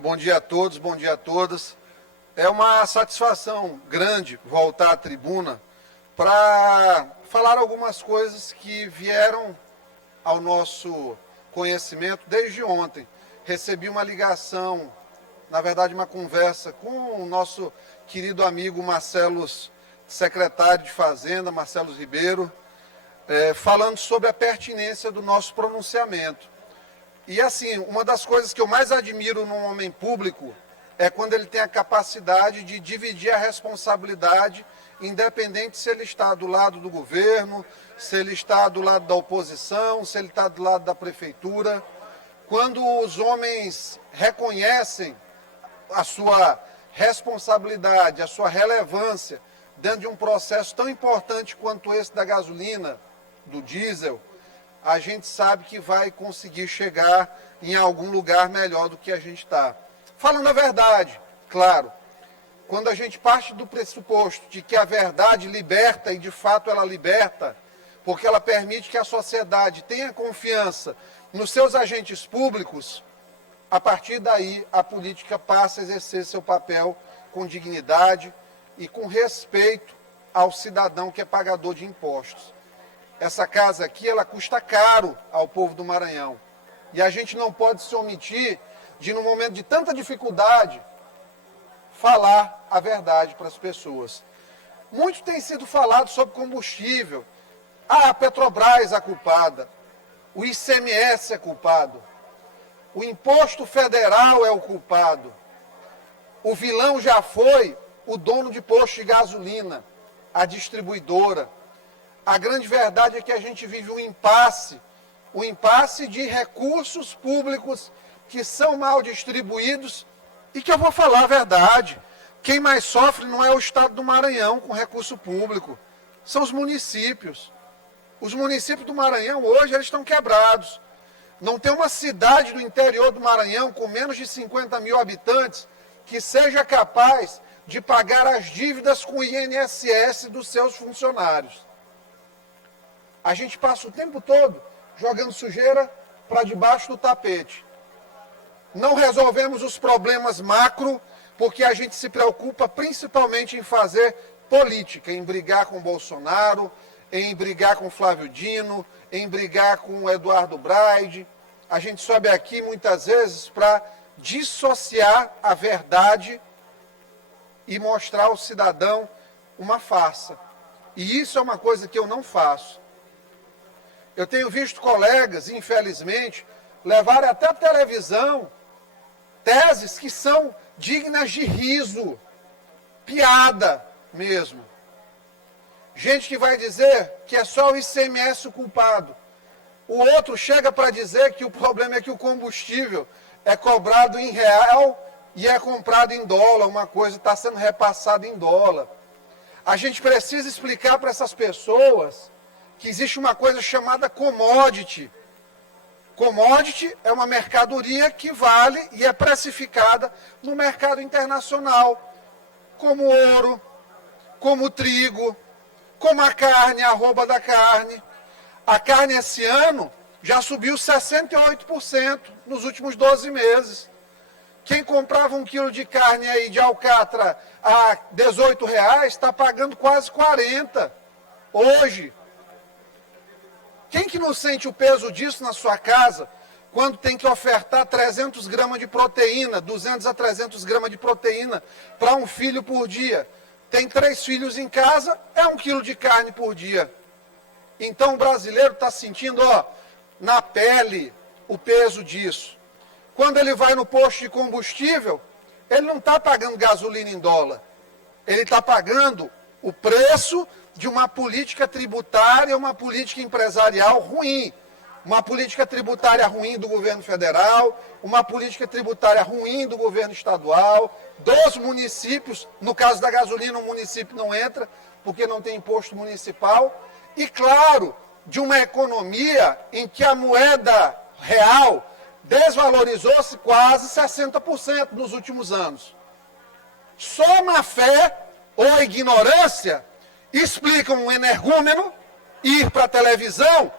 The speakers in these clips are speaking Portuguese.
Bom dia a todos, bom dia a todas. É uma satisfação grande voltar à tribuna para falar algumas coisas que vieram ao nosso conhecimento desde ontem. Recebi uma ligação, na verdade uma conversa com o nosso querido amigo Marcelos, secretário de Fazenda, Marcelos Ribeiro, falando sobre a pertinência do nosso pronunciamento. E assim, uma das coisas que eu mais admiro num homem público é quando ele tem a capacidade de dividir a responsabilidade, independente se ele está do lado do governo, se ele está do lado da oposição, se ele está do lado da prefeitura. Quando os homens reconhecem a sua responsabilidade, a sua relevância dentro de um processo tão importante quanto esse da gasolina, do diesel, a gente sabe que vai conseguir chegar em algum lugar melhor do que a gente está. Falando a verdade, claro, quando a gente parte do pressuposto de que a verdade liberta, e de fato ela liberta, porque ela permite que a sociedade tenha confiança nos seus agentes públicos, a partir daí a política passa a exercer seu papel com dignidade e com respeito ao cidadão que é pagador de impostos. Essa casa aqui, ela custa caro ao povo do Maranhão. E a gente não pode se omitir de, num momento de tanta dificuldade, falar a verdade para as pessoas. Muito tem sido falado sobre combustível. A Petrobras é culpada. O ICMS é culpado. O imposto federal é o culpado. O vilão já foi o dono de posto de gasolina, a distribuidora. A grande verdade é que a gente vive um impasse de recursos públicos que são mal distribuídos e que eu vou falar a verdade. Quem mais sofre não é o estado do Maranhão com recurso público, são os municípios. Os municípios do Maranhão hoje eles estão quebrados. Não tem uma cidade do interior do Maranhão com menos de 50 mil habitantes que seja capaz de pagar as dívidas com o INSS dos seus funcionários. A gente passa o tempo todo jogando sujeira para debaixo do tapete. Não resolvemos os problemas macro, porque a gente se preocupa principalmente em fazer política, em brigar com o Bolsonaro, em brigar com o Flávio Dino, em brigar com o Eduardo Braide. A gente sobe aqui muitas vezes para dissociar a verdade e mostrar ao cidadão uma farsa. E isso é uma coisa que eu não faço. Eu tenho visto colegas, infelizmente, levarem até a televisão teses que são dignas de riso, piada mesmo. Gente que vai dizer que é só o ICMS o culpado. O outro chega para dizer que o problema é que o combustível é cobrado em real e é comprado em dólar, uma coisa está sendo repassada em dólar. A gente precisa explicar para essas pessoas que existe uma coisa chamada commodity. Commodity é uma mercadoria que vale e é precificada no mercado internacional, como ouro, como trigo, como a carne, a arroba da carne. A carne esse ano já subiu 68% nos últimos 12 meses. Quem comprava 1 quilo de carne aí de alcatra a R$18 está pagando quase 40 hoje. Quem que não sente o peso disso na sua casa, quando tem que ofertar 300 gramas de proteína, 200 a 300 gramas de proteína para um filho por dia? Tem 3 filhos em casa, é 1 quilo de carne por dia. Então o brasileiro está sentindo na pele o peso disso. Quando ele vai no posto de combustível, ele não está pagando gasolina em dólar. Ele está pagando o preço de uma política tributária, uma política empresarial ruim. Uma política tributária ruim do governo federal, uma política tributária ruim do governo estadual, dos municípios. No caso da gasolina, o município não entra, porque não tem imposto municipal. E, claro, de uma economia em que a moeda real desvalorizou-se quase 60% nos últimos anos. Só má fé ou ignorância explicam um energúmeno ir para a televisão,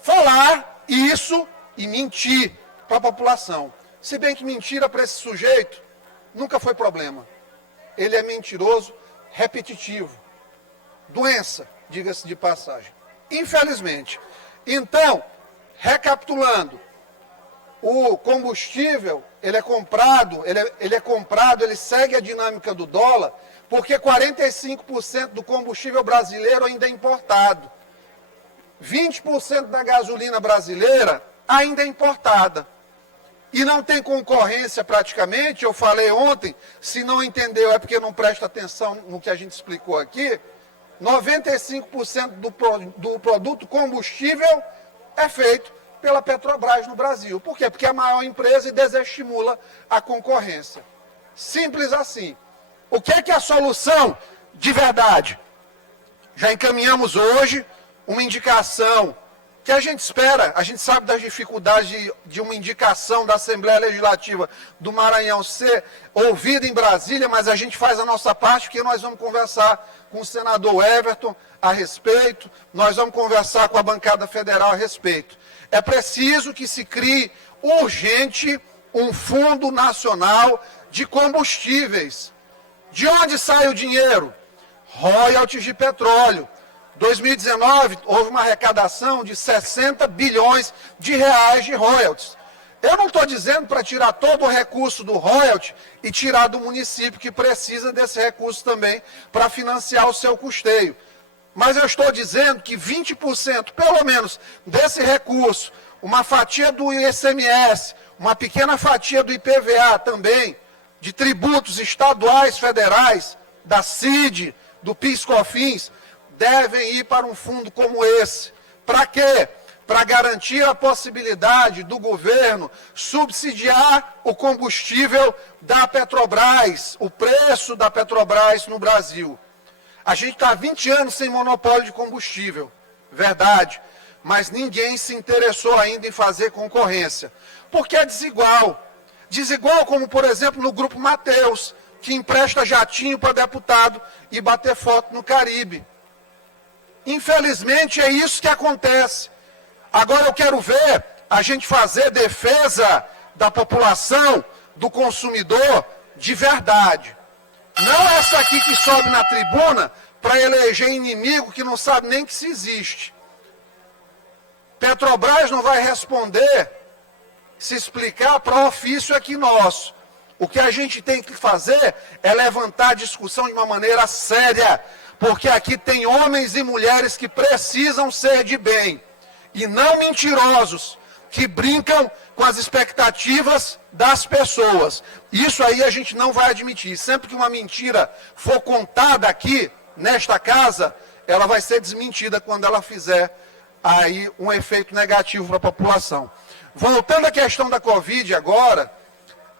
falar isso e mentir para a população. Se bem que mentira para esse sujeito nunca foi problema. Ele é mentiroso, repetitivo. Doença, diga-se de passagem. Infelizmente. Então, recapitulando, o combustível, ele segue a dinâmica do dólar, porque 45% do combustível brasileiro ainda é importado. 20% da gasolina brasileira ainda é importada. E não tem concorrência praticamente, eu falei ontem, se não entendeu é porque não presta atenção no que a gente explicou aqui, 95% do produto combustível é feito pela Petrobras no Brasil. Por quê? Porque é a maior empresa e desestimula a concorrência. Simples assim. O que é a solução de verdade? Já encaminhamos hoje uma indicação que a gente espera, a gente sabe das dificuldades de uma indicação da Assembleia Legislativa do Maranhão ser ouvida em Brasília, mas a gente faz a nossa parte, porque nós vamos conversar com o senador Everton a respeito, nós vamos conversar com a bancada federal a respeito. É preciso que se crie urgente um Fundo Nacional de Combustíveis. De onde sai o dinheiro? Royalties de petróleo. 2019, houve uma arrecadação de 60 bilhões de reais de royalties. Eu não estou dizendo para tirar todo o recurso do royalty e tirar do município que precisa desse recurso também para financiar o seu custeio. Mas eu estou dizendo que 20%, pelo menos, desse recurso, uma fatia do ICMS, uma pequena fatia do IPVA também, de tributos estaduais, federais, da CID, do PIS/COFINS, devem ir para um fundo como esse. Para quê? Para garantir a possibilidade do governo subsidiar o combustível da Petrobras, o preço da Petrobras no Brasil. A gente está há 20 anos sem monopólio de combustível, verdade, mas ninguém se interessou ainda em fazer concorrência, porque é desigual. Desigual como, por exemplo, no Grupo Mateus, que empresta jatinho para deputado e bater foto no Caribe. Infelizmente, é isso que acontece. Agora eu quero ver a gente fazer defesa da população, do consumidor, de verdade. Não essa aqui que sobe na tribuna para eleger inimigo que não sabe nem que se existe. Petrobras não vai responder, se explicar para ofício aqui nosso. O que a gente tem que fazer é levantar a discussão de uma maneira séria, porque aqui tem homens e mulheres que precisam ser de bem, e não mentirosos, que brincam com as expectativas das pessoas. Isso aí a gente não vai admitir. Sempre que uma mentira for contada aqui, nesta casa, ela vai ser desmentida quando ela fizer aí um efeito negativo para a população. Voltando à questão da Covid agora,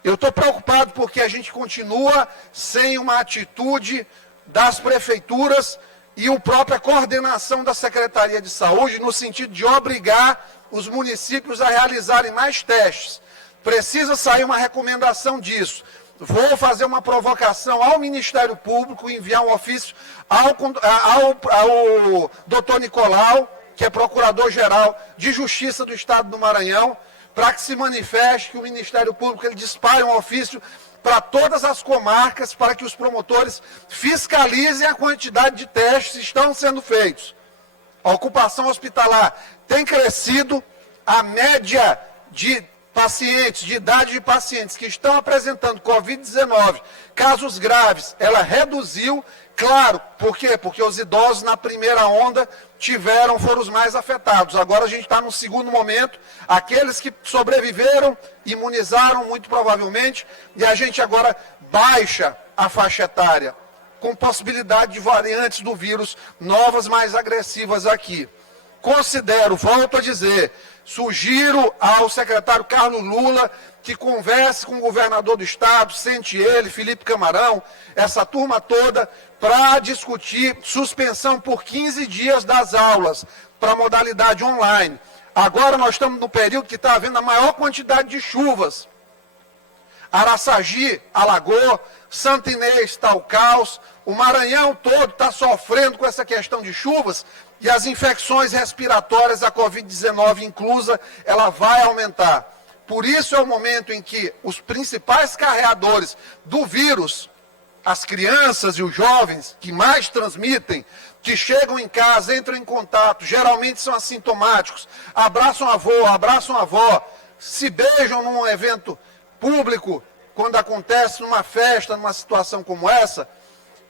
eu estou preocupado porque a gente continua sem uma atitude das prefeituras e a própria coordenação da Secretaria de Saúde no sentido de obrigar os municípios a realizarem mais testes. Precisa sair uma recomendação disso. Vou fazer uma provocação ao Ministério Público, enviar um ofício ao doutor Nicolau, que é Procurador-Geral de Justiça do Estado do Maranhão, para que se manifeste, que o Ministério Público ele dispare um ofício para todas as comarcas, para que os promotores fiscalizem a quantidade de testes que estão sendo feitos. A ocupação hospitalar tem crescido, a média de pacientes, de idade de pacientes que estão apresentando Covid-19, casos graves, ela reduziu, claro, por quê? Porque os idosos na primeira onda foram os mais afetados. Agora a gente está no segundo momento, aqueles que sobreviveram, imunizaram muito provavelmente, e a gente agora baixa a faixa etária, com possibilidade de variantes do vírus novas, mais agressivas aqui. Considero, volto a dizer, sugiro ao secretário Carlos Lula que converse com o governador do estado, sente ele, Felipe Camarão, essa turma toda, para discutir suspensão por 15 dias das aulas para a modalidade online. Agora nós estamos no período que está havendo a maior quantidade de chuvas. Araçagi alagou, Santo Inês está o caos, o Maranhão todo está sofrendo com essa questão de chuvas e as infecções respiratórias, a Covid-19 inclusa, ela vai aumentar. Por isso é o momento em que os principais carreadores do vírus, as crianças e os jovens que mais transmitem, que chegam em casa, entram em contato, geralmente são assintomáticos, abraçam avô, abraçam avó, se beijam num evento público, quando acontece numa festa, numa situação como essa,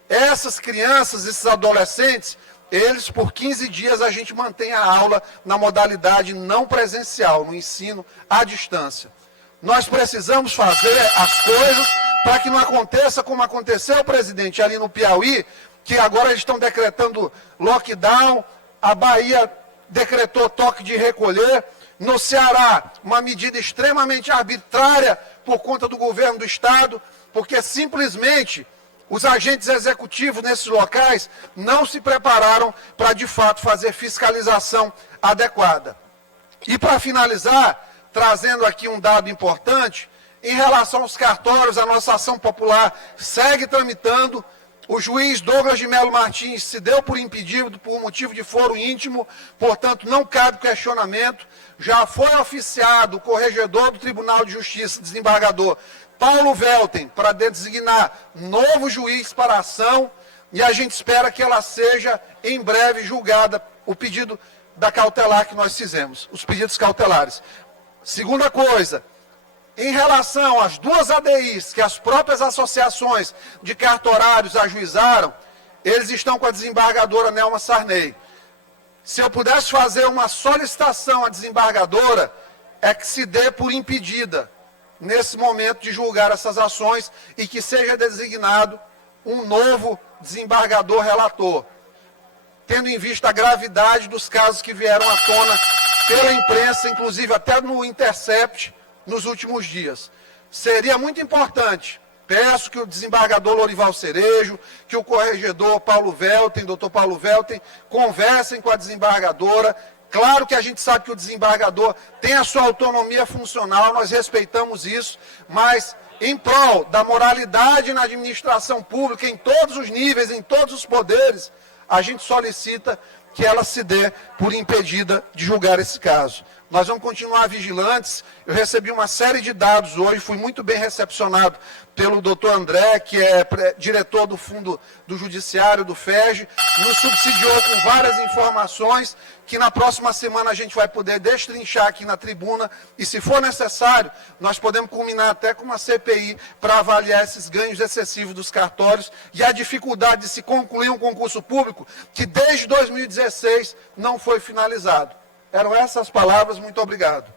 essas crianças, esses adolescentes, eles por 15 dias a gente mantém a aula na modalidade não presencial, no ensino à distância. Nós precisamos fazer as coisas para que não aconteça como aconteceu, presidente, ali no Piauí, que agora eles estão decretando lockdown, a Bahia decretou toque de recolher, no Ceará, uma medida extremamente arbitrária por conta do governo do Estado, porque simplesmente os agentes executivos nesses locais não se prepararam para, de fato, fazer fiscalização adequada. E para finalizar, trazendo aqui um dado importante, em relação aos cartórios, a nossa ação popular segue tramitando. O juiz Douglas de Melo Martins se deu por impedido por motivo de foro íntimo, portanto não cabe questionamento. Já foi oficiado o corregedor do Tribunal de Justiça, desembargador Paulo Velten, para designar novo juiz para a ação, e a gente espera que ela seja em breve julgada, o pedido da cautelar que nós fizemos, os pedidos cautelares. Segunda coisa, em relação às duas ADIs que as próprias associações de cartorários ajuizaram, eles estão com a desembargadora Nelma Sarney. Se eu pudesse fazer uma solicitação à desembargadora, é que se dê por impedida, nesse momento, de julgar essas ações e que seja designado um novo desembargador relator, tendo em vista a gravidade dos casos que vieram à tona pela imprensa, inclusive até no Intercept, nos últimos dias. Seria muito importante, peço que o desembargador Lorival Cerejo, que o corregedor Paulo Velten, doutor Paulo Velten, conversem com a desembargadora. Claro que a gente sabe que o desembargador tem a sua autonomia funcional, nós respeitamos isso, mas em prol da moralidade na administração pública, em todos os níveis, em todos os poderes, a gente solicita que ela se dê por impedida de julgar esse caso. Nós vamos continuar vigilantes. Eu recebi uma série de dados hoje, fui muito bem recepcionado pelo doutor André, que é diretor do Fundo do Judiciário, do FERJ, nos subsidiou com várias informações que na próxima semana a gente vai poder destrinchar aqui na tribuna e, se for necessário, nós podemos culminar até com uma CPI para avaliar esses ganhos excessivos dos cartórios e a dificuldade de se concluir um concurso público que desde 2016 não foi finalizado. Eram essas palavras, muito obrigado.